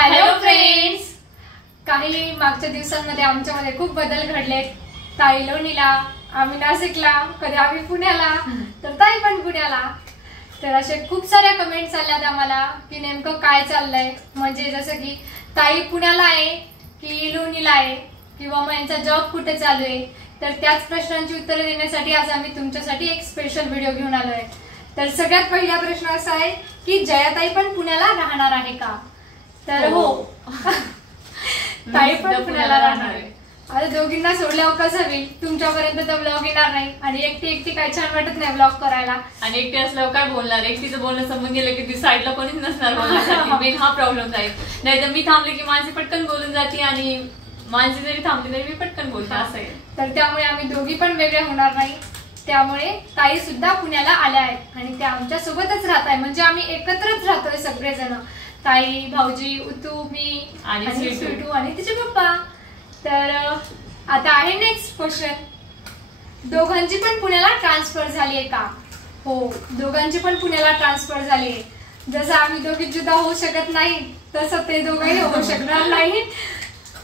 Hello friends, काही मागच्या दिवसांमध्ये आमच्यामध्ये खूप बदल घडले. ताई लोणीला, आम्ही नाशिकला, कधी आम्ही पुण्याला, तर ताई पण पुण्याला. तर असे खूप साऱ्या कमेंट्स आल्यात आम्हाला की नेमकं काय चाललंय. म्हणजे जसं की ताई पुण्याला आहे की लोणीला आहे, किंवा मग यांचा जॉब कुठे चालू आहे. तर त्याच प्रश्नांची उत्तरे देण्यासाठी आज आम्ही तुमच्यासाठी एक स्पेशल व्हिडिओ घेऊन आलोय. तर सगळ्यात पहिला प्रश्न असा आहे की जयाताई पण पुण्याला राहणार आहे का? तर हो, ताई पण पुण्याला राहणार आहे. आता दोघींना सोडल्यावर कसं होईल, तुमच्यापर्यंत तर ब्लॉग येणार नाही आणि एकटी काय छान वाटत नाही ब्लॉग करायला. आणि एकटी असल्यावर काय बोलणार, एकटीचं बोलणं समजून गेलं की ती साईडला कोणीच नसणार बोलण्यासाठी. मेन हा प्रॉब्लेम आहे. नाही तर मी थांबले की माणसे पटकन बोलून जाते आणि माणसे जरी थांबली तरी मी पटकन बोलते असं आहे. तर त्यामुळे आम्ही दोघी पण वेगळे होणार नाही. त्यामुळे ताई सुद्धा पुण्याला आल्या आहेत आणि त्या आमच्या सोबतच राहत आहे. म्हणजे आम्ही एकत्रच राहतोय सगळेजण, ताई, भाऊजी, उतू, मी आणि स्वीटू आणि तिचे पप्पा. तर आता आहे नेक्स्ट क्वेश्चन, दोघांची पण पुण्याला ट्रान्सफर झाली आहे का? हो, दोघांची पण पुण्याला ट्रान्सफर झाली आहे. जसं आम्ही दोघी सुद्धा होऊ शकत नाही तसं ते दोघंही होऊ शकणार नाही.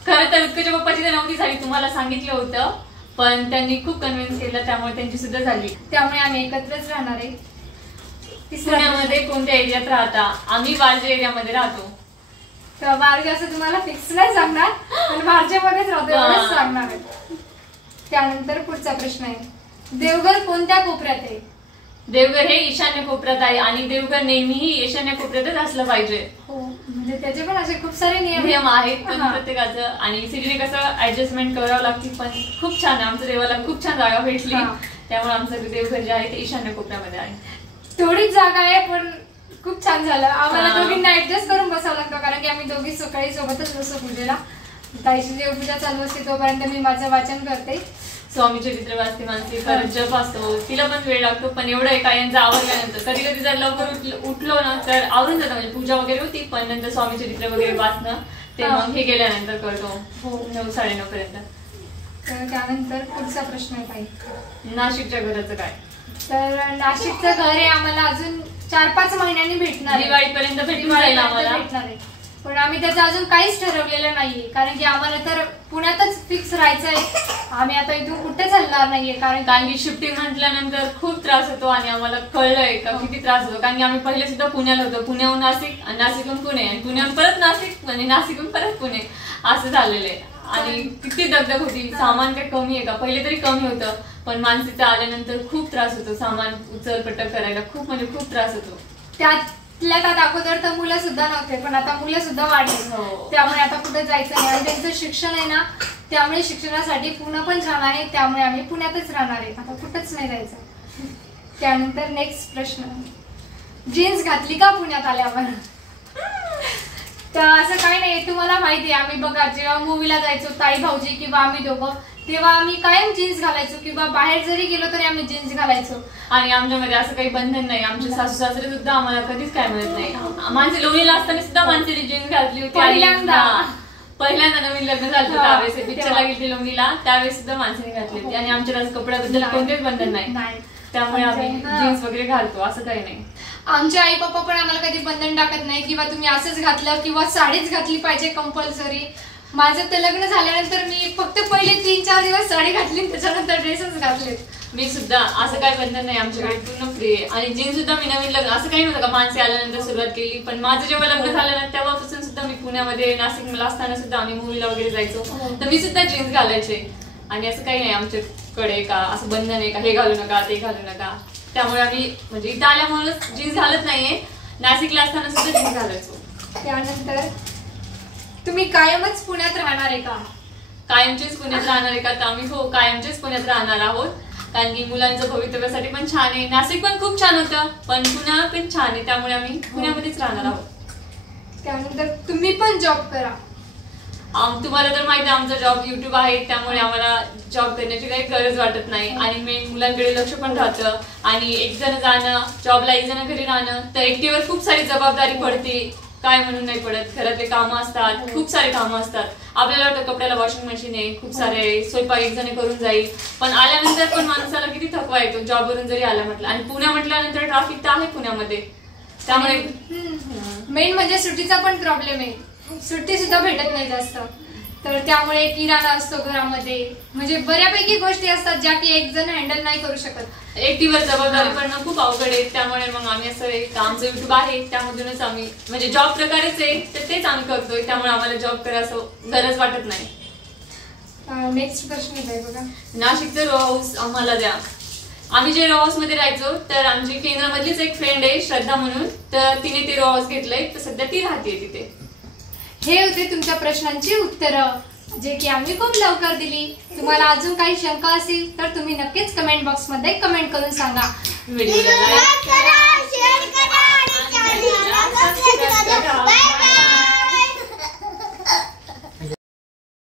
खरं तर उत्कच्या पप्पाची तर नव्हती झाली, तुम्हाला सांगितलं होतं, पण त्यांनी खूप कन्व्हिन्स केलं त्यामुळे त्यांची सुद्धा झाली. त्यामुळे आम्ही एकत्रच राहणार आहे. पुण्यामध्ये कोणत्या एरियात राहता? आम्ही वारजे एरियामध्ये राहतो. तर वारजे असं तुम्हाला फिक्स नाही सांगणार, पण वारजेमध्येच राहतो एवढंच सांगणार आहे. त्यानंतर पुढचा प्रश्न आहे, देवघर कोणत्या कोपऱ्यात आहे? देवघर हे ईशान्य कोपऱ्यात आहे आणि देवघर नेहमीही ईशान्य कोपऱ्यातच असलं पाहिजे. हो, म्हणजे त्याचे पण असे खूप सारे नियम आहेत पण प्रत्येकाचं, आणि सिटीने कसं ऍडजस्टमेंट करावं लागते. पण खूप छान आहे, आमच्या देवाला खूप छान जागा भेटली, त्यामुळे आमचं देवघर जे आहे ते ईशान्य कोपऱ्यामध्ये आहे. थोडीच जागा आहे पण खूप छान झालं. आम्हाला दोघींना ऍडजस्ट करून बसावं लागतं, कारण की आम्ही दोघी सकाळी सोबतच बसतो पूजेला. ताईची देवपूजा चालू असते तोपर्यंत मी माझं वाचन करते, स्वामी चरित्र वाचते, मानसी परत जप असतो, तिला पण वेळ लागतो. पण एवढं आहे का, यांचं आवरल्यानंतर कधी कधी जर लवकर उठलो ना तर आवरून जातं. म्हणजे पूजा वगैरे होती, पण नंतर स्वामी चरित्र वगैरे वाचणं ते मग हे गेल्यानंतर करतो. हो, 9-9:30 पर्यंत. त्यानंतर पुढचा प्रश्न आहे ताई, नाशिकच्या घराचं काय? तर नाशिकचं घर आहे आम्हाला अजून 4-5 महिन्यांनी भेटणार, दिवाळीपर्यंत भेटून जाईल आम्हाला. भेटणार आहे, पण आम्ही त्याचं अजून काहीच ठरवलेलं नाहीये, कारण की आम्हाला तर पुण्यातच फिक्स राहायचं आहे. आम्ही आता इथून कुठेच हलणार नाहीये, कारण की शिफ्टिंग म्हटल्यानंतर खूप त्रास होतो आणि आम्हाला कळलंय का किती त्रास होतो. कारण की आम्ही पहिले सुद्धा पुण्याला होतो, पुण्याहून नाशिक आणि नाशिकहून पुणे आणि पुण्याहून परत नाशिक म्हणजे नाशिकहून परत पुणे असं झालेलं आहे. आणि किती दगदग होती. सामान काही कमी आहे का? पहिले तरी कमी होतं, पण मानसीचं आल्यानंतर खूप त्रास होतो. सामान उचल पटक करायला खूप म्हणजे खूप त्रास होतो. त्यातल्या त्यात अगोदर तर मुलं सुद्धा नव्हते, पण आता मुलं सुद्धा वाढले. त्यामुळे आता कुठे जायचं नाही. आणि त्यांचं शिक्षण आहे ना, त्यामुळे शिक्षणासाठी पुणे पण छान आहे. त्यामुळे आम्ही पुण्यातच राहणार आहे, आता कुठंच नाही जायचं. त्यानंतर नेक्स्ट प्रश्न, जीन्स घातली का पुण्यात आल्यावर? तर असं काही नाही, तुम्हाला माहिती आहे आम्ही बघा जेव्हा मूवीला जायचो ताई, भाऊजी किंवा आम्ही दोघं, तेव्हा आम्ही कायम जीन्स घालायचो किंवा बाहेर जरी गेलो तरी आम्ही जीन्स घालायचो. आणि आमच्यामध्ये असं काही बंधन नाही. आमचे सासू सासरे सुद्धा आम्हाला कधीच काय म्हणत नाही. माणसे लोणीला असताना सुद्धा माणसाने जीन्स घातली होती. पहिल्यांदा नवीन लग्न झालं त्यावेळेस पिक्चरला गेली लोणीला, त्यावेळेस सुद्धा माणसाने घातली होती. आणि आमच्या कपड्याबद्दल कोणतेच बंधन नाही, त्यामुळे आम्ही जीन्स वगैरे घालतो, असं काही नाही. आमचे आई पप्पा पण आम्हाला कधी बंधन टाकत नाही किंवा तुम्ही असंच घातलं किंवा साडीच घातली पाहिजे कंपल्सरी. माझं ते लग्न झाल्यानंतर मी फक्त पहिले 3-4 दिवस साडी घातली, त्याच्यानंतर ड्रेसच घातले. मी सुद्धा, असं काही बंधन नाही आमच्याकडे, पूर्ण फ्री आहे. आणि जीन्स सुद्धा मी नवीन लग्न असं काही नव्हतं का माणसे आल्यानंतर सुरुवात केली, पण माझं जेव्हा लग्न झालं ना तेव्हापासून सुद्धा मी पुण्यामध्ये नाशिकला असताना सुद्धा आम्ही मूवीला वगैरे जायचो, तर मी सुद्धा जीन्स घालायचे. आणि असं काही नाही आमच्याकडे का असं बंधन आहे का हे घालू नका ते घालू नका. त्यामुळे आम्ही म्हणजे इथं आल्यामुळेच जीन्स घालत नाहीये, नाशिकला असताना सुद्धा जीन्स घालायचो. त्यानंतर तुम्ही कायमच पुण्यात राहणार आहे का? कायमचेच पुण्यात राहणार आहे का? तर आम्ही हो कायमचेच पुण्यात राहणार आहोत, कारण की मुलांच्या भवितव्यासाठी पण छान आहे. नाशिक पण खूप छान होतं, पण पुणे पण छान आहे, त्यामुळे आम्ही पुण्यामध्येच राहणार आहोत. त्यानंतर तुम्ही पण जॉब करा. तुम्हाला तर माहिती आहे आमचा जॉब युट्यूब आहे, त्यामुळे आम्हाला जॉब करण्याची काही गरज वाटत नाही. आणि मेन मुलांकडे लक्ष पण राहतं, आणि एक जण जाणं जॉबला, एक जण घरी राहणं, तर एकटीवर खूप सारी जबाबदारी पडते. काय म्हणून नाही पडत, घरातले कामं असतात, खूप सारे कामं असतात. आपल्याला वाटतं कपड्याला वॉशिंग मशीन आहे, खूप सारे स्वयंपाक एक जण करून जाईल, पण आल्यानंतर पण माणसाला किती थकवा येतो जॉबवरून जरी आला म्हटलं. आणि पुणे म्हटल्यानंतर ट्रॅफिक तर आहे पुण्यामध्ये, त्यामुळे मेन म्हणजे सुट्टीचा पण प्रॉब्लेम आहे. सुट्टी सुद्धा भेटत नाही जास्त, तर त्यामुळे किराणा असतो घरामध्ये, म्हणजे बऱ्यापैकी गोष्टी असतात ज्या की एक जण हँडल नाही करू शकत. एकटीवर जबाबदारी पडणं खूप अवघड आहे. त्यामुळे मग आम्ही असं आमचं युट्यूब आहे त्यामधूनच आम्ही म्हणजे जॉब प्रकारेच आहे तर तेच आम्ही करतोय. त्यामुळे आम्हाला जॉब करायचं गरज वाटत नाही. नेक्स्ट प्रश्न आहे बघा, नाशिकचं रो हाऊस आम्हाला द्या. आम्ही जे रो हाऊस मध्ये राहायचो तर आमची केंद्रामधलीच एक फ्रेंड आहे श्रद्धा म्हणून, तर तिने ते रो हाऊस घेतलंय तर सध्या ती राहते तिथे. हे होते तुमच्या प्रश्नांची उत्तरं जे की आम्ही खूप लवकर दिली. तुम्हाला अजून काही शंका असेल तर तुम्ही नक्कीच कमेंट बॉक्स मध्ये कमेंट करून सांगा. व्हिडिओला लाईक करा, शेअर करा आणि चॅनलला सबस्क्राइब करा.